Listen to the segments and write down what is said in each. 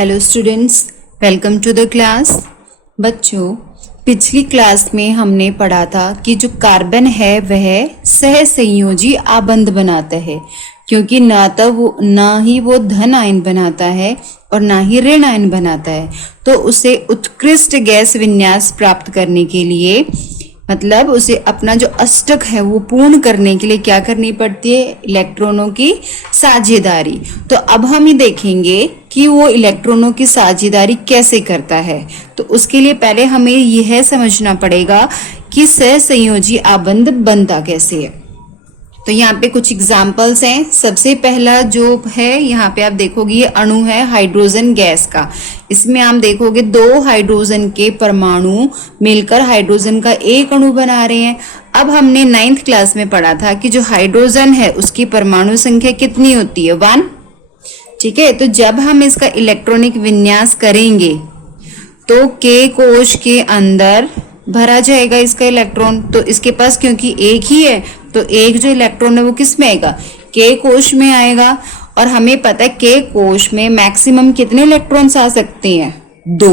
Hello students, welcome to the class. बच्चों, पिछली class में हमने पढ़ा था कि जो कार्बन है वह सहसंयोजी आबंध बनाता है, क्योंकि ना ही वो धन आयन बनाता है और ना ही ऋण आयन बनाता है। तो उसे उत्कृष्ट गैस विन्यास प्राप्त करने के लिए, मतलब उसे अपना जो अष्टक है वो पूर्ण करने के लिए क्या करनी पड़ती है? इलेक्ट्रॉनों की साझेदारी। तो अब हम ये देखेंगे कि वो इलेक्ट्रॉनों की साझेदारी कैसे करता है। तो उसके लिए पहले हमें यह समझना पड़ेगा कि सहसंयोजी आबंध बनता कैसे है। तो यहाँ पे कुछ एग्जाम्पल्स हैं। सबसे पहला जो है यहाँ पे आप देखोगे ये अणु है हाइड्रोजन गैस का। इसमें आप देखोगे दो हाइड्रोजन के परमाणु मिलकर हाइड्रोजन का एक अणु बना रहे हैं। अब हमने 9th क्लास में पढ़ा था कि जो हाइड्रोजन है उसकी परमाणु संख्या कितनी होती है? 1। ठीक है, तो जब हम इसका इलेक्ट्रॉनिक विन्यास करेंगे तो K कोश के अंदर भरा जाएगा इसका इलेक्ट्रॉन। तो इसके पास क्योंकि एक ही है तो एक जो इलेक्ट्रॉन है वो किस में आएगा? K कोश में आएगा। और हमें पता है K कोश में मैक्सिमम कितने इलेक्ट्रॉन्स आ सकते हैं? 2।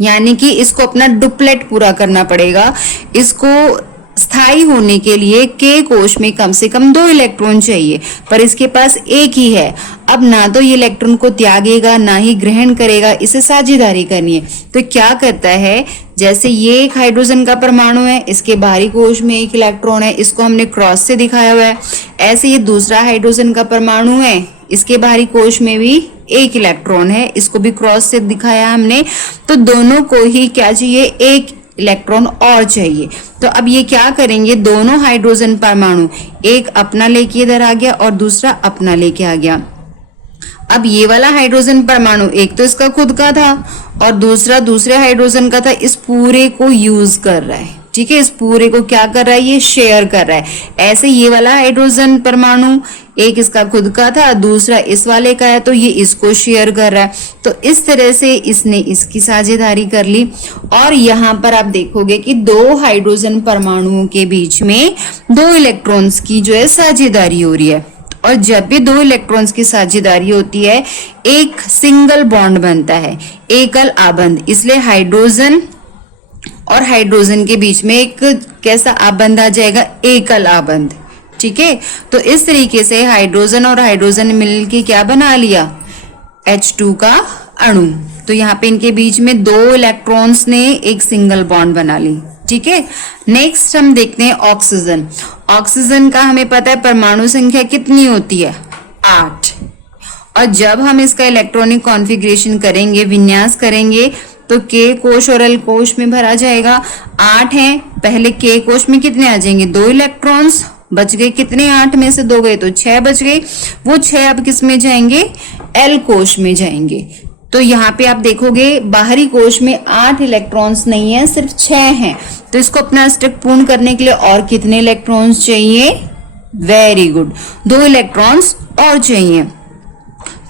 यानी कि इसको अपना डुप्लेट पूरा करना पड़ेगा। इसको स्थायी होने के लिए K कोश में कम से कम 2 इलेक्ट्रॉन चाहिए, पर इसके पास एक ही है। अब ना तो ये इलेक्ट्रॉन को त्यागेगा ना ही ग्रहण करेगा, इसे साझेदारी करनी है। तो क्या करता है, जैसे ये एक हाइड्रोजन का परमाणु है, इसके बाहरी कोश में एक इलेक्ट्रॉन है, इसको हमने क्रॉस से दिखाया हुआ है। ऐसे ये दूसरा हाइड्रोजन का परमाणु है, इसके बाहरी कोश में भी एक इलेक्ट्रॉन है, इसको भी क्रॉस से दिखाया हमने। तो दोनों को ही क्या चाहिए? एक इलेक्ट्रॉन और चाहिए। तो अब ये क्या करेंगे, दोनों हाइड्रोजन परमाणु एक अपना लेके इधर आ गया और दूसरा अपना लेके आ गया। अब ये वाला हाइड्रोजन परमाणु एक तो इसका खुद का था और दूसरा दूसरे हाइड्रोजन का था, इस पूरे को यूज कर रहा है। ठीक है, इस पूरे को क्या कर रहा है? ये शेयर कर रहा है। ऐसे ये वाला हाइड्रोजन परमाणु एक इसका खुद का था, दूसरा इस वाले का है, तो ये इसको शेयर कर रहा है। तो इस तरह से इसने इसकी साझेदारी कर ली। और यहाँ पर आप देखोगे कि 2 हाइड्रोजन परमाणुओं के बीच में 2 इलेक्ट्रॉन्स की जो है साझेदारी हो रही है। और जब भी 2 इलेक्ट्रॉन्स की साझेदारी होती है एक सिंगल बॉन्ड बनता है, एकल आबंध। इसलिए हाइड्रोजन और हाइड्रोजन के बीच में एक कैसा आबंध आ जाएगा? एकल आबंध। ठीक है, तो इस तरीके से हाइड्रोजन और हाइड्रोजन मिलकर क्या बना लिया? H2 का अणु। तो यहाँ पे इनके बीच में 2 इलेक्ट्रॉन्स ने एक सिंगल बॉन्ड बना ली। ठीक है, नेक्स्ट हम देखते हैं ऑक्सीजन। ऑक्सीजन का हमें पता है परमाणु संख्या कितनी होती है? 8। और जब हम इसका इलेक्ट्रॉनिक कॉन्फ़िगरेशन करेंगे, विन्यास करेंगे, तो K कोश और L कोश में भरा जाएगा। 8 है, पहले K कोश में कितने आ जाएंगे? 2 इलेक्ट्रॉन्स बच गए। कितने? 8 में से 2 गए तो 6 बच गए। वो 6 अब किस में जाएंगे? L कोश में जाएंगे। तो यहाँ पे आप देखोगे बाहरी कोश में 8 इलेक्ट्रॉन्स नहीं है, सिर्फ 6 हैं। तो इसको अपना अष्टक पूर्ण करने के लिए और कितने इलेक्ट्रॉन्स चाहिए? वेरी गुड, 2 इलेक्ट्रॉन्स और चाहिए।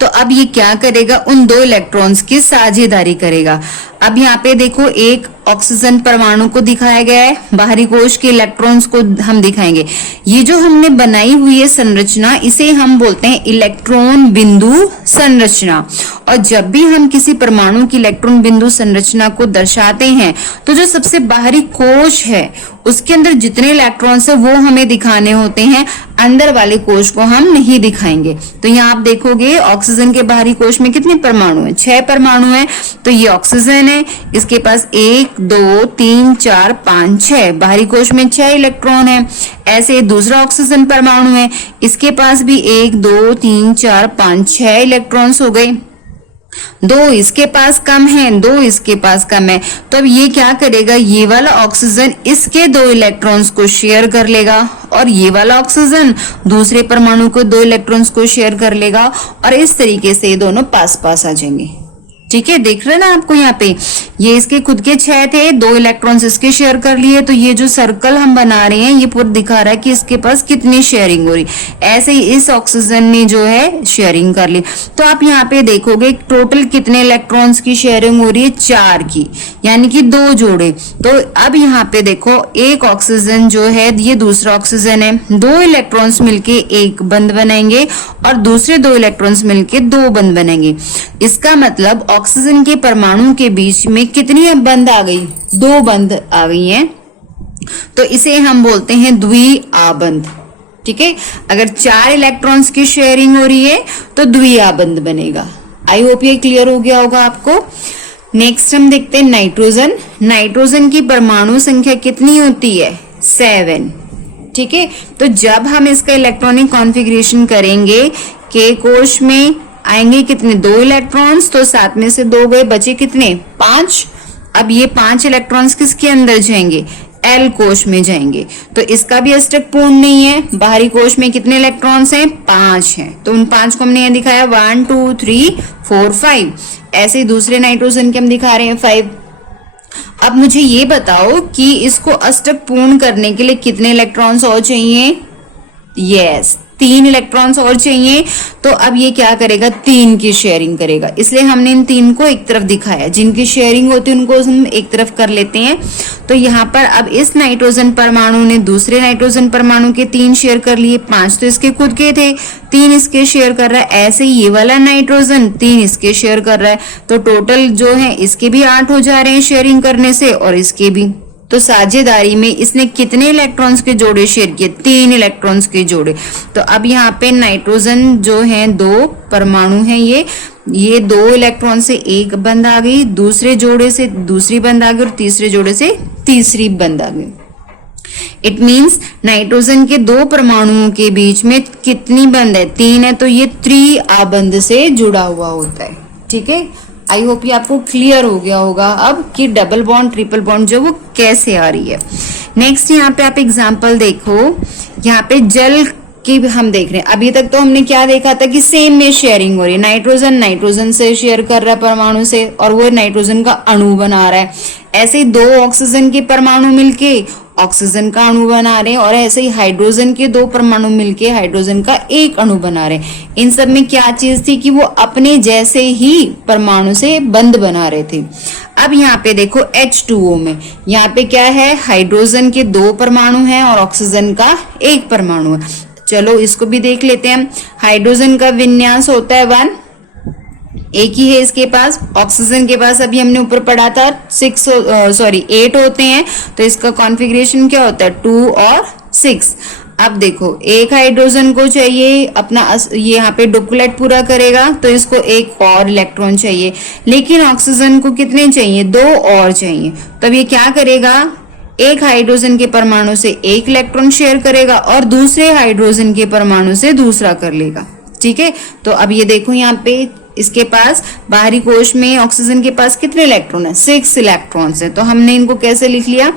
तो अब ये क्या करेगा? उन 2 इलेक्ट्रॉन्स की साझेदारी करेगा। अब यहाँ पे देखो एक ऑक्सीजन परमाणु को दिखाया गया है, बाहरी कोश के इलेक्ट्रॉन्स को हम दिखाएंगे। ये जो हमने बनाई हुई है संरचना, इसे हम बोलते हैं इलेक्ट्रॉन बिंदु संरचना। और जब भी हम किसी परमाणु की इलेक्ट्रॉन बिंदु संरचना को दर्शाते हैं तो जो सबसे बाहरी कोश है उसके अंदर जितने इलेक्ट्रॉन्स है वो हमें दिखाने होते हैं, अंदर वाले कोश को हम नहीं दिखाएंगे। तो यहाँ आप देखोगे ऑक्सीजन के बाहरी कोश में कितने परमाणु है? 6 परमाणु है। तो ये ऑक्सीजन है, इसके पास 1 2 3 4 5 6, बाहरी कोश में 6 इलेक्ट्रॉन है। ऐसे दूसरा ऑक्सीजन परमाणु है, इसके पास भी 1 2 3 4 5 6 इलेक्ट्रॉन्स हो गए। 2 इसके पास कम है, 2 इसके पास कम है। तो अब ये क्या करेगा? ये वाला ऑक्सीजन इसके 2 इलेक्ट्रॉन्स को शेयर कर लेगा और ये वाला ऑक्सीजन दूसरे परमाणु को 2 इलेक्ट्रॉन्स को शेयर कर लेगा और इस तरीके से ये दोनों पास पास आ जाएंगे। ठीक है, देख रहे हैं ना आपको यहाँ पे, ये इसके खुद के 6 थे, 2 इलेक्ट्रॉन्स इसके शेयर कर लिए, तो ये जो सर्कल हम बना रहे हैं ये पूरा दिखा रहा है कि इसके पास कितनी शेयरिंग हो रही। ऐसे ही इस ऑक्सीजन ने जो है शेयरिंग कर ली। तो आप यहाँ पे देखोगे टोटल कितने इलेक्ट्रॉन्स की शेयरिंग हो रही है, 4 की, यानी कि 2 जोड़े। तो अब यहाँ पे देखो एक ऑक्सीजन जो है ये दूसरा ऑक्सीजन है, 2 इलेक्ट्रॉन्स मिलके एक बंध बनाएंगे और दूसरे 2 इलेक्ट्रॉन्स मिलके 2 बंध बनेंगे। इसका मतलब ऑक्सीजन के परमाणु के बीच में कितनी बंध आ गई, 2 बंध आ गई हैं। तो इसे हम बोलते हैं द्विआबंध। ठीक है, अगर 4 इलेक्ट्रॉन्स की शेयरिंग हो रही है तो द्विआबंध बनेगा। आई होप ये क्लियर हो गया होगा आपको। नेक्स्ट हम देखते हैं नाइट्रोजन। नाइट्रोजन की परमाणु संख्या कितनी होती है, 7। ठीक है, तो जब हम इसका इलेक्ट्रॉनिक कॉन्फ़िगरेशन करेंगे, के कोश में आएंगे कितने, 2 इलेक्ट्रॉन्स, तो 7 में से 2 गए, बचे कितने, 5। अब ये 5 इलेक्ट्रॉन्स किसके अंदर जाएंगे, एल कोश में जाएंगे। तो इसका भी अष्टक पूर्ण नहीं है। बाहरी कोश में कितने इलेक्ट्रॉन्स हैं, 5 हैं, तो उन 5 को हमने यहाँ दिखाया 1 2 3 4 5। ऐसे ही दूसरे नाइट्रोजन के हम दिखा रहे हैं 5। अब मुझे ये बताओ कि इसको अष्टक पूर्ण करने के लिए कितने इलेक्ट्रॉन्स और चाहिए, यस 3 इलेक्ट्रॉन्स और चाहिए। तो अब ये क्या करेगा, 3 की शेयरिंग करेगा, इसलिए हमने इन 3 को एक तरफ दिखाया। जिनकी शेयरिंग होती है उनको हम एक तरफ कर लेते हैं। तो यहाँ पर अब इस नाइट्रोजन परमाणु ने दूसरे नाइट्रोजन परमाणु के 3 शेयर कर लिए, 5 तो इसके खुद के थे, 3 इसके शेयर कर रहा है। ऐसे ही ये वाला नाइट्रोजन 3 इसके शेयर कर रहा है, तो टोटल जो है इसके भी 8 हो जा रहे हैं शेयरिंग करने से और इसके भी। तो साझेदारी में इसने कितने इलेक्ट्रॉन्स के जोड़े शेयर किए, 3 इलेक्ट्रॉन्स के जोड़े। तो अब यहाँ पे नाइट्रोजन जो है 2 परमाणु हैं, ये 2 इलेक्ट्रॉन से एक बंध आ गई, दूसरे जोड़े से दूसरी बंध आ गई और तीसरे जोड़े से तीसरी बंध आ गई। इट मीन्स नाइट्रोजन के 2 परमाणुओं के बीच में कितनी बंध है, 3 है, तो ये त्रिआबंध से जुड़ा हुआ होता है। ठीक है, आई होप ये आपको क्लियर हो गया होगा अब कि डबल बॉन्ड ट्रिपल बॉन्ड जो वो कैसे आ रही है। नेक्स्ट यहाँ पे आप एग्जांपल देखो, यहाँ पे जल की हम देख रहे हैं। अभी तक तो हमने क्या देखा था कि सेम में शेयरिंग हो रही है, नाइट्रोजन नाइट्रोजन से शेयर कर रहा है परमाणु से और वो नाइट्रोजन का अणु बना रहा है। ऐसे ही 2 ऑक्सीजन के परमाणु मिलके ऑक्सीजन का अणु बना रहे हैं और ऐसे ही हाइड्रोजन के 2 परमाणु मिलके हाइड्रोजन का एक अणु बना रहे हैं। इन सब में क्या चीज थी कि वो अपने जैसे ही परमाणु से बंध बना रहे थे। अब यहाँ पे देखो H2O में यहाँ पे क्या है, हाइड्रोजन के 2 परमाणु हैं और ऑक्सीजन का 1 परमाणु है। चलो इसको भी देख लेते हैं। हाइड्रोजन का विन्यास होता है 1, एक ही है इसके पास। ऑक्सीजन के पास अभी हमने ऊपर पढ़ा था 8 होते हैं, तो इसका कॉन्फ़िगरेशन क्या होता है 2 और 6। अब देखो एक हाइड्रोजन को चाहिए अपना ये यहाँ पे डुप्लेट पूरा करेगा, तो इसको एक और इलेक्ट्रॉन चाहिए, लेकिन ऑक्सीजन को कितने चाहिए, 2 और चाहिए। तब ये क्या करेगा, एक हाइड्रोजन के परमाणु से एक इलेक्ट्रॉन शेयर करेगा और दूसरे हाइड्रोजन के परमाणु से दूसरा कर लेगा। ठीक है, तो अब ये देखो यहाँ पे इसके पास बाहरी कोश में ऑक्सीजन के पास कितने इलेक्ट्रॉन है, 6 इलेक्ट्रॉन्स है। तो हमने इनको कैसे लिख लिया,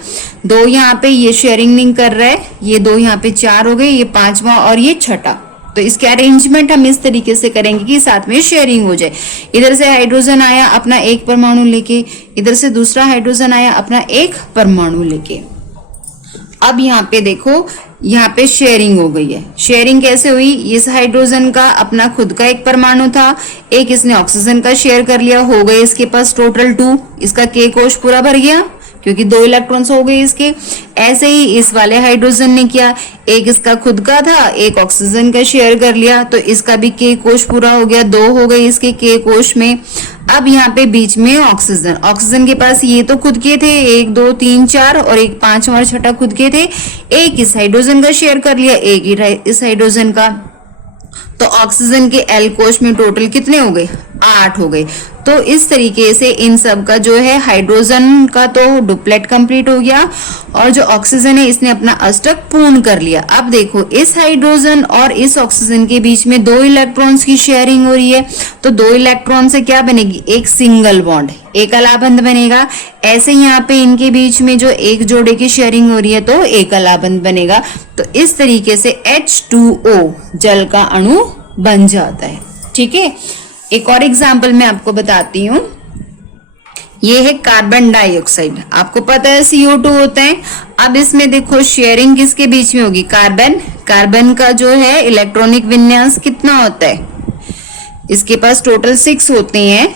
2 यहाँ पे ये शेयरिंग नहीं कर रहा है, ये 2 यहाँ पे 4 हो गए, ये 5वां और ये 6ठा। तो इसके अरेंजमेंट हम इस तरीके से करेंगे कि साथ में शेयरिंग हो जाए। इधर से हाइड्रोजन आया अपना एक परमाणु लेके, इधर से दूसरा हाइड्रोजन आया अपना एक परमाणु लेके। अब यहाँ पे देखो यहाँ पे शेयरिंग हो गई है। शेयरिंग कैसे हुई, इस हाइड्रोजन का अपना खुद का एक परमाणु था, एक इसने ऑक्सीजन का शेयर कर लिया, हो गए इसके पास टोटल 2। इसका के कोश पूरा भर गया क्योंकि 2 इलेक्ट्रॉन्स हो गए इसके। ऐसे ही इस वाले हाइड्रोजन ने किया, एक इसका खुद का था, एक ऑक्सीजन का शेयर कर लिया, तो इसका भी के कोश पूरा हो गया, 2 हो गए इसके के कोश में। अब यहाँ पे बीच में ऑक्सीजन, ऑक्सीजन के पास ये तो खुद के थे 1 2 3 4 और एक 5वां और 6ठा खुद के थे, एक इस हाइड्रोजन का शेयर कर लिया, एक इस हाइड्रोजन का। तो ऑक्सीजन के एल कोश में टोटल कितने हो गए, 8 हो गए। तो इस तरीके से इन सब का जो है हाइड्रोजन का तो डुप्लेट कंप्लीट हो गया और जो ऑक्सीजन है इसने अपना अष्टक पूर्ण कर लिया। अब देखो इस हाइड्रोजन और इस ऑक्सीजन के बीच में 2 इलेक्ट्रॉन्स की शेयरिंग हो रही है, तो 2 इलेक्ट्रॉन से क्या बनेगी, एक सिंगल बॉन्ड, एक अलाबंध बनेगा। ऐसे यहाँ पे इनके बीच में जो एक जोड़े की शेयरिंग हो रही है तो एक अलाबंध बनेगा। तो इस तरीके से H2O जल का अणु बन जाता है। ठीक है, एक और एग्जाम्पल मैं आपको बताती हूँ। ये है कार्बन डाइऑक्साइड, आपको पता है CO2 होता है। अब इसमें देखो शेयरिंग किसके बीच में होगी, कार्बन। कार्बन का जो है इलेक्ट्रॉनिक विन्यास कितना होता है, इसके पास टोटल 6 होते हैं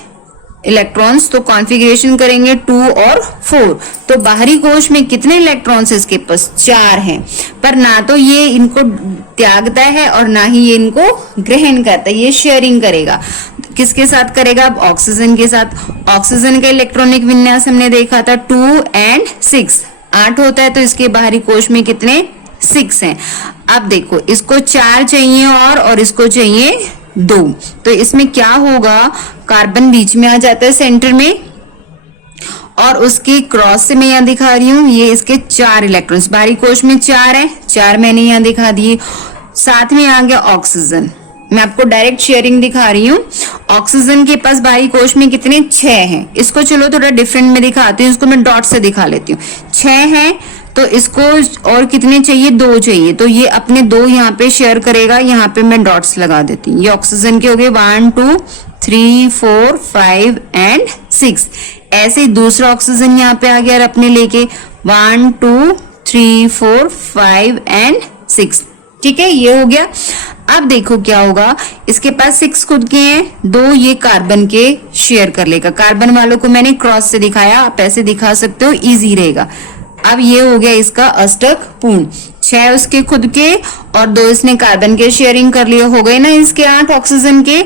इलेक्ट्रॉन्स, तो कॉन्फ़िगरेशन करेंगे 2 और 4। तो बाहरी कोश में कितने इलेक्ट्रॉन्स इसके पास, 4 हैं। पर ना तो ये इनको त्यागता है और ना ही ये इनको ग्रहण करता है, ये शेयरिंग करेगा। किसके साथ करेगा, अब ऑक्सीजन के साथ। ऑक्सीजन का इलेक्ट्रॉनिक विन्यास हमने देखा था 2 and 6, 8 होता है, तो इसके बाहरी कोश में कितने, 6 हैं। अब देखो इसको 4 चाहिए और इसको चाहिए 2, तो इसमें क्या होगा, कार्बन बीच में आ जाता है सेंटर में, और उसके क्रॉस से मैं यहाँ दिखा रही हूँ, ये इसके 4 इलेक्ट्रॉन्स, बाहरी कोश में 4 है, 4 मैंने यहाँ दिखा दिए। साथ में आ गया ऑक्सीजन, मैं आपको डायरेक्ट शेयरिंग दिखा रही हूँ। ऑक्सीजन के पास बाहरी कोश में कितने, 6 हैं। इसको चलो थोड़ा डिफरेंट में दिखाती हूँ, इसको मैं डॉट से दिखा लेती हूँ। 6 हैं, तो इसको और कितने चाहिए, 2 चाहिए, तो ये अपने 2 यहाँ पे शेयर करेगा। यहाँ पे मैं डॉट्स लगा देती हूँ। ये ऑक्सीजन के हो गए 1 2 3 4 5 and 6। ऐसे ही दूसरा ऑक्सीजन यहाँ पे आ गया और अपने लेके 1 2 3 4 5 and 6। ठीक है, ये हो गया। अब देखो क्या होगा, इसके पास 6 खुद के हैं, 2 ये कार्बन के शेयर कर लेगा। कार्बन वालों को मैंने क्रॉस से दिखाया, आप ऐसे दिखा सकते हो, इजी रहेगा। अब ये हो गया इसका अष्टक पूर्ण, 6 उसके खुद के और 2 इसने कार्बन के शेयरिंग कर लिए, हो गए ना इसके 8 ऑक्सीजन के।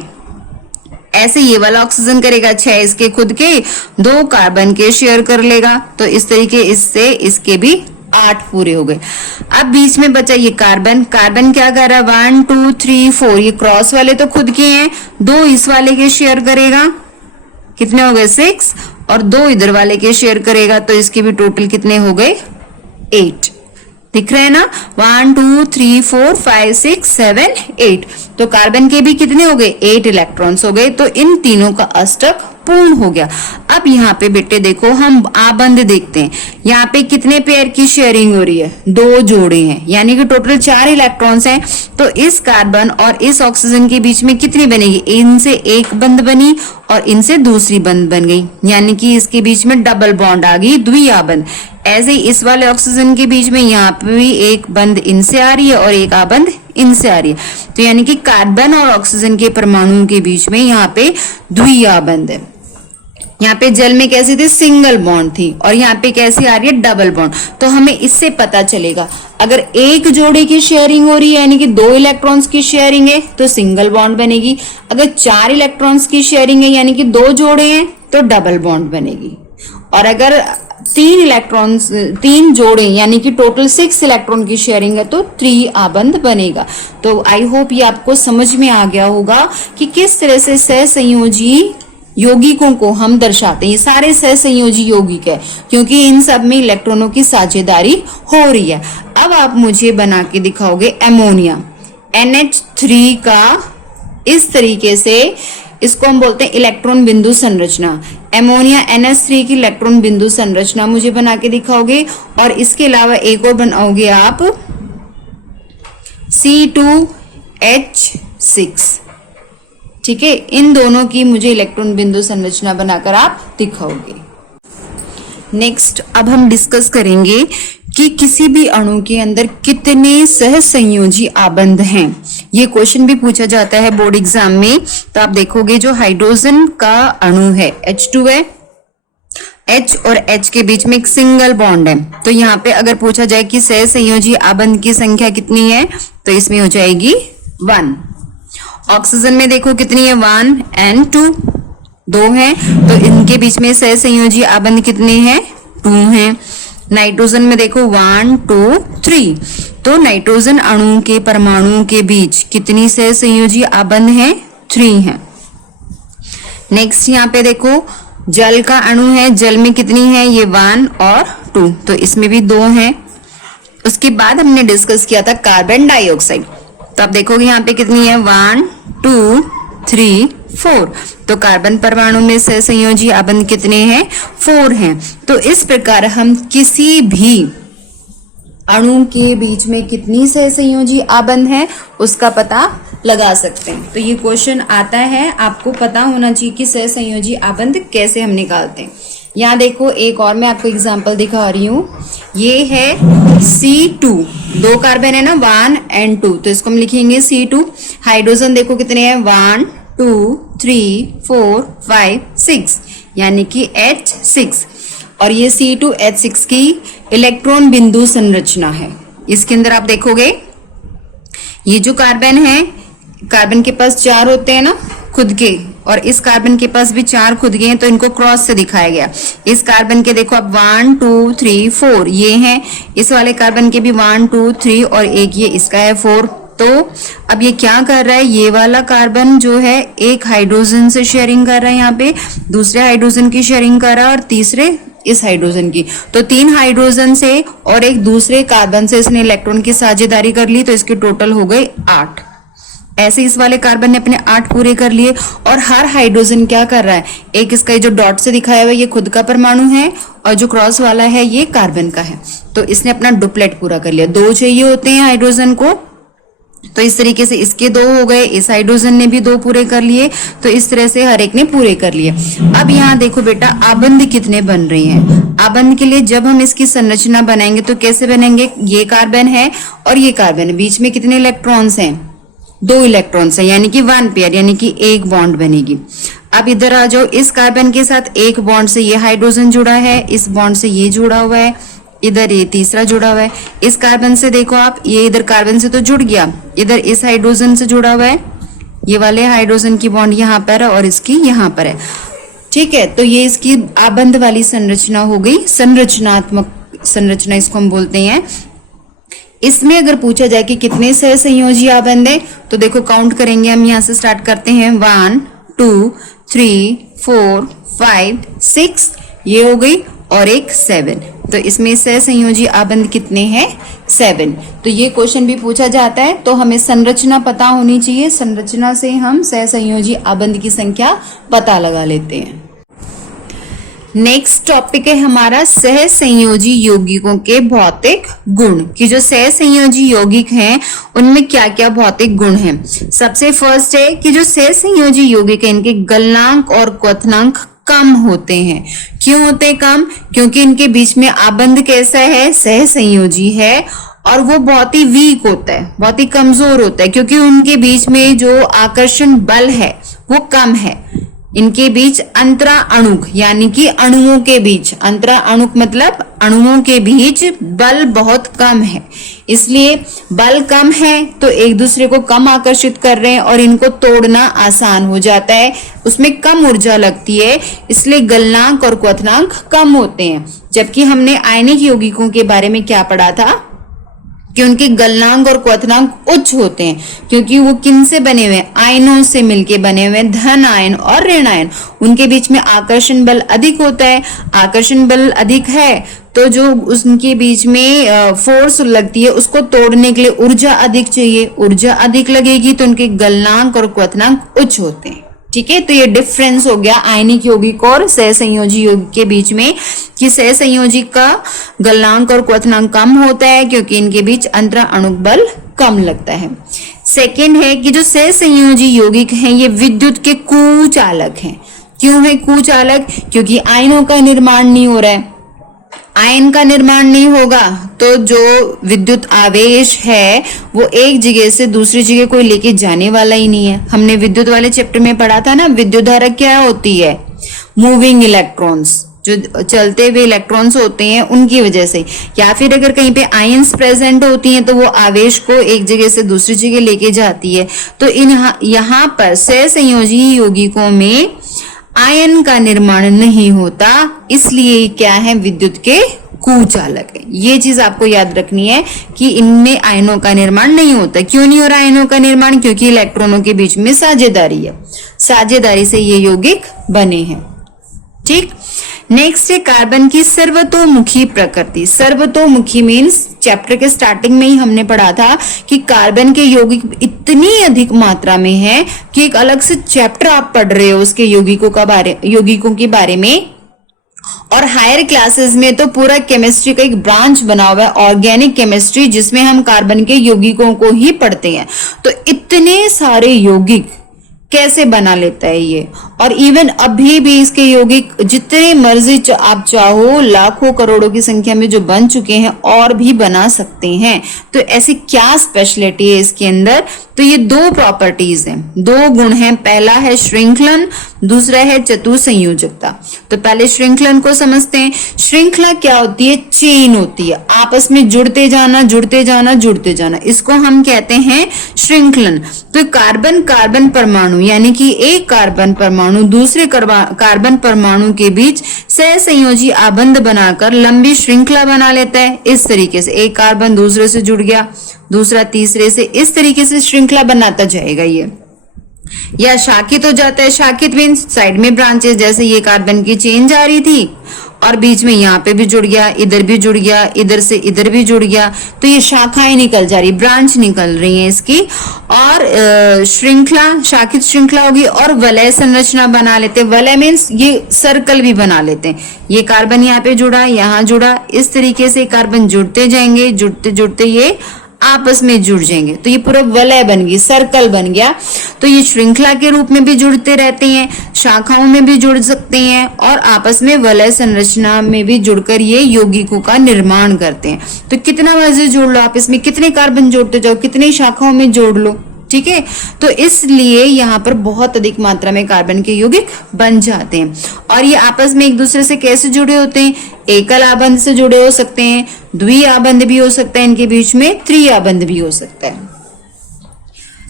ऐसे ये वाला ऑक्सीजन करेगा 6 इसके खुद के, 2 कार्बन के शेयर कर लेगा, तो इस तरीके इससे इसके भी 8 पूरे हो गए। अब बीच में बचा ये कार्बन। कार्बन क्या कर रहा है, 1 2 3 4, ये क्रॉस वाले तो खुद के हैं, 2 इस वाले के शेयर करेगा, कितने हो गए 6, और 2 इधर वाले के शेयर करेगा, तो इसके भी टोटल कितने हो गए 8। दिख रहे हैं ना, 1 2 3 4 5 6 7 8। तो कार्बन के भी कितने हो गए, 8 इलेक्ट्रॉन्स हो गए। तो इन तीनों का अष्टक पूर्ण हो गया। अब यहाँ पे बेटे देखो हम आबंध देखते हैं, यहाँ पे कितने पेयर की शेयरिंग हो रही है, 2 जोड़े हैं, यानी कि टोटल 4 इलेक्ट्रॉन्स हैं। तो इस कार्बन और इस ऑक्सीजन के बीच में कितनी बनेगी, इनसे एक बंध बनी और इनसे दूसरी बंध बन गई, यानी कि इसके बीच में डबल बॉन्ड आ गई, द्विआबंध। ऐसे ही इस वाले ऑक्सीजन के बीच में यहाँ पे भी एक बंध इनसे आ रही है और एक आबंध इनसे आ रही है। तो यानी कि कार्बन और ऑक्सीजन के परमाणुओं के बीच में यहाँ पे द्विआबंध है। यहाँ पे जल में कैसी थी, सिंगल बॉन्ड थी, और यहाँ पे कैसी आ रही है, डबल बॉन्ड। तो हमें इससे पता चलेगा, अगर एक जोड़े की शेयरिंग हो रही है यानी कि 2 इलेक्ट्रॉन्स की शेयरिंग है तो सिंगल बॉन्ड बनेगी। अगर 4 इलेक्ट्रॉन्स की शेयरिंग है यानी कि 2 जोड़े हैं तो डबल बॉन्ड बनेगी। और अगर 3 जोड़े यानी कि टोटल 6 इलेक्ट्रॉन की शेयरिंग है तो त्रिआबंध बनेगा। तो आई होप ये आपको समझ में आ गया होगा कि किस तरह से सहसंयोजी यौगिकों को हम दर्शाते हैं। ये सारे सहसंयोजी यौगिक है क्योंकि इन सब में इलेक्ट्रॉनों की साझेदारी हो रही है। अब आप मुझे बना के दिखाओगे अमोनिया NH3 का इस तरीके से, इसको हम बोलते हैं इलेक्ट्रॉन बिंदु संरचना। अमोनिया NH3 की इलेक्ट्रॉन बिंदु संरचना मुझे बना के दिखाओगे, और इसके अलावा एक और बनाओगे आप C2H6। ठीक है, इन दोनों की मुझे इलेक्ट्रॉन बिंदु संरचना बनाकर आप दिखाओगे। नेक्स्ट अब हम डिस्कस करेंगे कि किसी भी अणु के अंदर कितने सहसंयोजी आबंध हैं। ये क्वेश्चन भी पूछा जाता है बोर्ड एग्जाम में। तो आप देखोगे जो हाइड्रोजन का अणु है H2 है, H और H के बीच में एक सिंगल बॉन्ड है। तो यहाँ पे अगर पूछा जाए कि सहसंयोजी आबंध की संख्या कितनी है तो इसमें हो जाएगी 1। ऑक्सीजन में देखो कितनी है 1 and 2, 2 है, तो इनके बीच में सहसंयोजी आबंध कितने हैं 2 हैं। नाइट्रोजन में देखो 1 2 3, तो नाइट्रोजन अणु के परमाणुओं के बीच कितनी सहसंयोजी आबंध है 3 है। नेक्स्ट यहाँ पे देखो जल का अणु है, जल में कितनी है ये 1 और 2, तो इसमें भी 2 हैं। उसके बाद हमने डिस्कस किया था कार्बन डाइऑक्साइड, तो आप देखोगे यहाँ पे कितनी है 1 2 3 4, तो कार्बन परमाणु में सहसंयोजी आबंध कितने हैं 4 हैं। तो इस प्रकार हम किसी भी अणु के बीच में कितनी सहसंयोजी आबंध है उसका पता लगा सकते हैं। तो ये क्वेश्चन आता है, आपको पता होना चाहिए कि सहसंयोजी आबंध कैसे हम निकालते हैं। यहाँ देखो एक और मैं आपको एग्जांपल दिखा रही हूँ। ये है C2, 2 कार्बन है ना 1 and 2, तो इसको हम लिखेंगे C2। हाइड्रोजन देखो कितने हैं 1 2 3 4 5 6 यानी कि H6। और ये C2H6 की इलेक्ट्रॉन बिंदु संरचना है। इसके अंदर आप देखोगे ये जो कार्बन है, कार्बन के पास 4 होते हैं ना खुद के, और इस कार्बन के पास भी 4 खुद के हैं, तो इनको क्रॉस से दिखाया गया। इस कार्बन के देखो अब 1 2 3 4 ये हैं, इस वाले कार्बन के भी 1 2 3 और एक ये इसका है 4। तो अब ये क्या कर रहा है, ये वाला कार्बन जो है एक हाइड्रोजन से शेयरिंग कर रहा है, यहाँ पे दूसरे हाइड्रोजन की शेयरिंग कर रहा है और तीसरे इस हाइड्रोजन की। तो 3 हाइड्रोजन से और एक दूसरे कार्बन से इसने इलेक्ट्रॉन की साझेदारी कर ली, तो इसके टोटल हो गए 8। ऐसे इस वाले कार्बन ने अपने 8 पूरे कर लिए। और हर हाइड्रोजन क्या कर रहा है, एक इसका जो डॉट से दिखाया हुआ है ये खुद का परमाणु है, और जो क्रॉस वाला है ये कार्बन का है। तो इसने अपना डुप्लेट पूरा कर लिया। 2 चाहिए होते हैं हाइड्रोजन को, तो इस तरीके से इसके 2 हो गए, इस हाइड्रोजन ने भी 2 पूरे कर लिए, तो इस तरह से हर एक ने पूरे कर लिए। अब यहाँ देखो बेटा आबंध कितने बन रहे हैं। आबंध के लिए जब हम इसकी संरचना बनाएंगे तो कैसे बनेंगे, ये कार्बन है और ये कार्बन है, बीच में कितने इलेक्ट्रॉन्स हैं, 2 इलेक्ट्रॉन्स है, यानी कि 1 पेयर, यानी कि एक बॉन्ड बनेगी। अब इधर आ जाओ, इस कार्बन के साथ एक बॉन्ड से ये हाइड्रोजन जुड़ा है, इस बॉन्ड से ये जुड़ा हुआ है, इधर ये तीसरा जुड़ा हुआ है। इस कार्बन से देखो आप, ये इधर कार्बन से तो जुड़ गया, इधर इस हाइड्रोजन से जुड़ा हुआ है, ये वाले हाइड्रोजन की बॉन्ड यहाँ पर है और इसकी यहाँ पर है। ठीक है, तो ये इसकी आबंध वाली संरचना हो गई, संरचनात्मक संरचना इसको हम बोलते हैं। इसमें अगर पूछा जाए कि कितने सहसंयोजी आबंध है, तो देखो काउंट करेंगे हम, यहाँ से स्टार्ट करते हैं 1 2 3 4 5 6, ये हो गई, और एक 7। तो इसमें सहसंयोजी आबंध कितने हैं, 7। तो ये क्वेश्चन भी पूछा जाता है, तो हमें संरचना पता होनी चाहिए, संरचना से हम सहसंयोजी आबंध की संख्या पता लगा लेते हैं। नेक्स्ट टॉपिक है हमारा सहसंयोजी यौगिकों के भौतिक गुण, कि जो सहसंयोजी यौगिक हैं उनमें क्या क्या भौतिक गुण हैं। सबसे फर्स्ट है कि जो सहसंयोजी यौगिक है इनके गलनांक और क्वथनांक कम होते हैं। क्यों होते हैं कम, क्योंकि इनके बीच में आबंध कैसा है, सहसंयोजी है, और वो बहुत ही वीक होता है, बहुत ही कमजोर होता है, क्योंकि उनके बीच में जो आकर्षण बल है वो कम है। इनके बीच अंतरा अणुक यानी कि अणुओं के बीच, अंतरा अणुक मतलब अणुओं के बीच बल बहुत कम है, इसलिए बल कम है तो एक दूसरे को कम आकर्षित कर रहे हैं और इनको तोड़ना आसान हो जाता है, उसमें कम ऊर्जा लगती है, इसलिए गलनांक और क्वथनांक कम होते हैं। जबकि हमने आयनिक यौगिकों के बारे में क्या पढ़ा था कि उनके गलनांक और क्वथनांक उच्च होते हैं, क्योंकि वो किन से बने हुए हैं, आयनों से मिलके बने हुए हैं, धन आयन और ऋण आयन। उनके बीच में आकर्षण बल अधिक होता है, आकर्षण बल अधिक है तो जो उनके बीच में फोर्स लगती है उसको तोड़ने के लिए ऊर्जा अधिक चाहिए, ऊर्जा अधिक लगेगी तो उनके गलनांक और क्वथनांक उच्च होते हैं। ठीक है, तो ये डिफरेंस हो गया आयनिक यौगिक और सहसंयोजी यौगिक के बीच में, कि सहसंयोजी का गलनांक और क्वथनांक कम होता है क्योंकि इनके बीच अंतरा अणुक बल कम लगता है। सेकेंड है कि जो सहसंयोजी यौगिक हैं ये विद्युत के कुचालक हैं। क्यों है कुचालक, क्योंकि आयनों का निर्माण नहीं हो रहा है, आयन का निर्माण नहीं होगा तो जो विद्युत आवेश है वो एक जगह से दूसरी जगह कोई लेके जाने वाला ही नहीं है। हमने विद्युत वाले चैप्टर में पढ़ा था ना, विद्युत धारा क्या होती है, मूविंग इलेक्ट्रॉन्स, जो चलते हुए इलेक्ट्रॉन्स होते हैं उनकी वजह से, या फिर अगर कहीं पे आयंस प्रेजेंट होती हैं तो वो आवेश को एक जगह से दूसरी जगह लेके जाती है। तो यहाँ पर सहसंयोजी यौगिकों में आयन का निर्माण नहीं होता, इसलिए क्या है, विद्युत के कुचालक है। ये चीज आपको याद रखनी है कि इनमें आयनों का निर्माण नहीं होता। क्यों नहीं हो रहा आयनों का निर्माण, क्योंकि इलेक्ट्रॉनों के बीच में साझेदारी है, साझेदारी से ये यौगिक बने हैं। ठीक, नेक्स्ट है कार्बन की सर्वतोमुखी प्रकृति। सर्वतोमुखी मीन्स चैप्टर के स्टार्टिंग में ही हमने पढ़ा था कि कार्बन के यौगिक इतनी अधिक मात्रा में है कि एक अलग से चैप्टर आप पढ़ रहे हो उसके यौगिकों के बारे में। और हायर क्लासेस में तो पूरा केमिस्ट्री का एक ब्रांच बना हुआ है, ऑर्गेनिक केमिस्ट्री, जिसमें हम कार्बन के यौगिकों को ही पढ़ते हैं। तो इतने सारे यौगिक कैसे बना लेता है ये। और इवन अभी भी इसके यौगिक जितने मर्जी आप चाहो, लाखों करोड़ों की संख्या में जो बन चुके हैं और भी बना सकते हैं। तो ऐसी क्या स्पेशलिटी है इसके अंदर? तो ये दो प्रॉपर्टीज हैं, दो गुण हैं। पहला है श्रृंखलन, दूसरा है चतुसंयोजकता। तो पहले श्रृंखलन को समझते हैं। श्रृंखला क्या होती है? चेन होती है, आपस में जुड़ते जाना जुड़ते जाना जुड़ते जाना, इसको हम कहते हैं श्रृंखलन। तो कार्बन कार्बन परमाणु यानी कि एक कार्बन परमाणु दूसरे कार्बन परमाणु के बीच सहसंयोजी आबंध बनाकर लंबी श्रृंखला बना लेता है। इस तरीके से एक कार्बन दूसरे से जुड़ गया, दूसरा तीसरे से, इस तरीके से श्रृंखला बनाता जाएगा ये। या शाखित हो जाता है। शाखित मीन्स साइड में ब्रांचेस, जैसे ये कार्बन की चेन जा रही थी और बीच में यहाँ पे भी जुड़ गया, इधर भी जुड़ गया, इधर से इधर भी जुड़ गया, तो ये शाखाएं निकल जा रही, ब्रांच निकल रही है इसकी। और श्रृंखला, शाखित श्रृंखला होगी। और वलय संरचना बना लेते हैं। वलय मीन्स ये सर्कल भी बना लेते हैं। ये कार्बन यहाँ पे जुड़ा, यहाँ जुड़ा, इस तरीके से कार्बन जुड़ते जाएंगे, जुड़ते जुड़ते ये आपस में जुड़ जाएंगे, तो ये पूरा वलय बन गई, सर्कल बन गया। तो ये श्रृंखला के रूप में भी जुड़ते रहते हैं, शाखाओं में भी जुड़ सकते हैं और आपस में वलय संरचना में भी जुड़कर ये यौगिकों का निर्माण करते हैं। तो कितना मर्जी जोड़ लो आप, इसमें कितने कार्बन जोड़ते जाओ, कितनी शाखाओं में जोड़ लो, ठीक है। तो इसलिए यहाँ पर बहुत अधिक मात्रा में कार्बन के यौगिक बन जाते हैं। और ये आपस में एक दूसरे से कैसे जुड़े होते हैं? एकल आबंध से जुड़े हो सकते हैं, द्वि आबंध भी हो सकता है, इनके बीच में त्रि आबंध भी हो सकता है।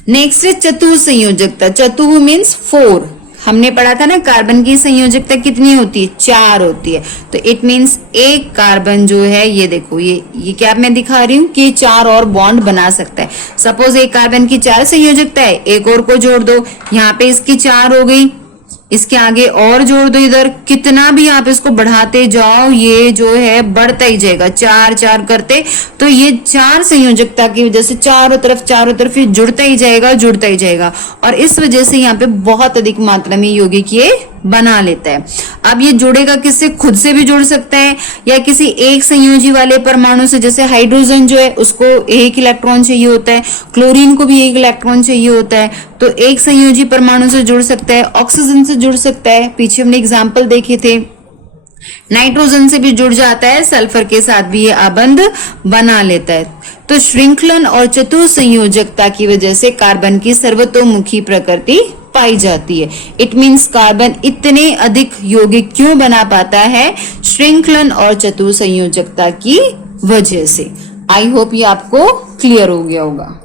नेक्स्ट है चतुसंयोजकता। चतु मीन्स 4। हमने पढ़ा था ना कार्बन की संयोजकता कितनी होती है? 4 होती है। तो इट मीन्स एक कार्बन जो है, ये देखो, ये क्या मैं दिखा रही हूँ कि 4 और बॉन्ड बना सकता है। सपोज एक कार्बन की 4 संयोजकता है, एक और को जोड़ दो, यहाँ पे इसकी 4 हो गई, इसके आगे और जोड़ दो, इधर कितना भी आप इसको बढ़ाते जाओ ये जो है बढ़ता ही जाएगा, 4 4 करते। तो ये 4 संयोजकता की वजह से चारों तरफ ये जुड़ता ही जाएगा, जुड़ता ही जाएगा। और इस वजह से यहाँ पे बहुत अधिक मात्रा में यौगिक ये बना लेता है। अब ये जुड़ेगा किससे? खुद से भी जुड़ सकता है या किसी एक संयोजी वाले परमाणु से। जैसे हाइड्रोजन जो है उसको एक इलेक्ट्रॉन चाहिए होता है, क्लोरीन को भी एक इलेक्ट्रॉन चाहिए होता है, तो एक संयोजी परमाणु से जुड़ सकता है, ऑक्सीजन से जुड़ सकता है, पीछे हमने एग्जाम्पल देखे थे, नाइट्रोजन से भी जुड़ जाता है, सल्फर के साथ भी ये आबंध बना लेता है। तो श्रृंखलन और चतुसंयोजकता की वजह से कार्बन की सर्वतोमुखी प्रकृति पाई जाती है। इट मीन्स कार्बन इतने अधिक यौगिक क्यों बना पाता है? श्रृंखलन और चतुसंयोजकता की वजह से। आई होप ये आपको क्लियर हो गया होगा।